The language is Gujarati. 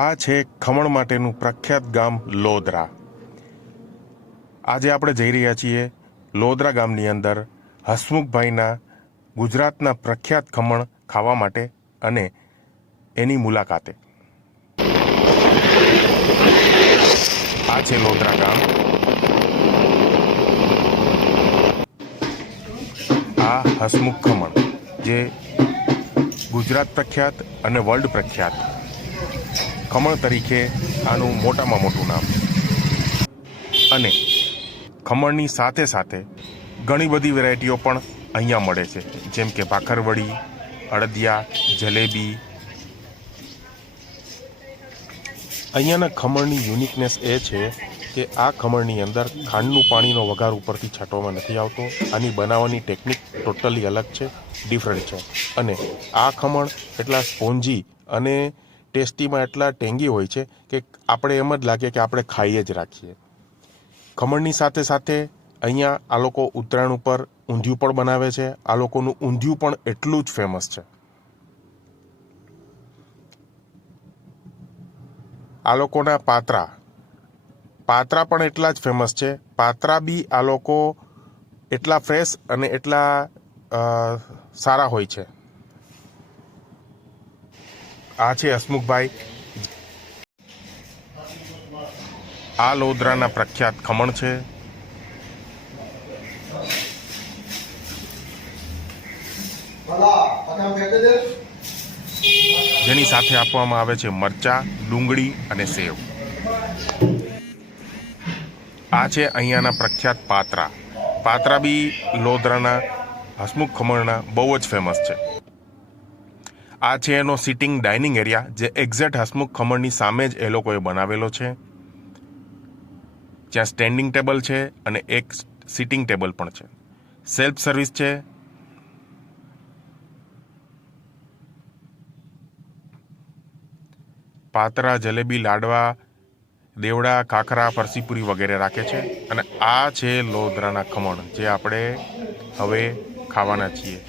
આ છે ખમણ માટેનું પ્રખ્યાત ગામ લોધરા. આજે આપણે જઈ રહ્યા છીએ લોધરા ગામની અંદર હસમુખભાઈના ગુજરાતના પ્રખ્યાત ખમણ ખાવા માટે અને એની મુલાકાતે. આ છે લોધરા ગામ. આ હસમુખ ખમણ જે ગુજરાત પ્રખ્યાત અને વર્લ્ડ પ્રખ્યાત ખમણ તરીકે આનું મોટામાં મોટું નામ. અને ખમણની સાથે સાથે ઘણી બધી વેરાયટીઓ પણ અહીંયા મળે છે, જેમ કે ભાખરવડી, અડદિયા, જલેબી. અહીંયાના ખમણની યુનિકનેસ એ છે કે આ ખમણની અંદર ખાંડનું પાણીનો વઘાર ઉપરથી છાંટવામાં નથી આવતો. આની બનાવવાની ટેકનિક ટોટલી અલગ છે, ડિફરન્ટ છે. અને આ ખમણ એટલા સ્પોન્જી અને ટેસ્ટીમાં એટલા ટેંગી હોય છે કે આપણે એમ જ લાગે કે આપણે ખાઈએ જ રાખીએ. ખમણની સાથે સાથે અહીંયા આ લોકો ઉત્તરાયણ ઉપર ઊંધિયું પણ બનાવે છે. આ લોકોનું ઊંધિયું પણ એટલું જ ફેમસ છે. આ લોકોના પાત્રા પણ એટલા જ ફેમસ છે. પાત્રા બી આ લોકો એટલા ફ્રેશ અને એટલા સારા હોય છે. આ છે હસમુખભાઈ. આ લોધરાના પ્રખ્યાત ખમણ છે. જેની સાથે આપવામાં આવે છે મરચા, ડુંગળી અને સેવ. આ છે અહીંયાના પ્રખ્યાત પાત્રા બી લોધરાના હસમુખ ખમણના બહુ જ ફેમસ છે. આ છે એનો સિટિંગ ડાઇનિંગ એરિયા, જે એક્ઝેક્ટ હસમુખ ખમણની સામે જ એ લોકોએ બનાવેલો છે. જ્યાં સ્ટેન્ડિંગ ટેબલ છે અને એક સિટિંગ ટેબલ પણ છે. સેલ્ફ સર્વિસ છે. પાતરા, જલેબી, લાડવા, દેવડા, ખાખરા, ફરસીપુરી વગેરે રાખે છે. અને આ છે લોધરાના ખમણ જે આપણે હવે ખાવાના છીએ.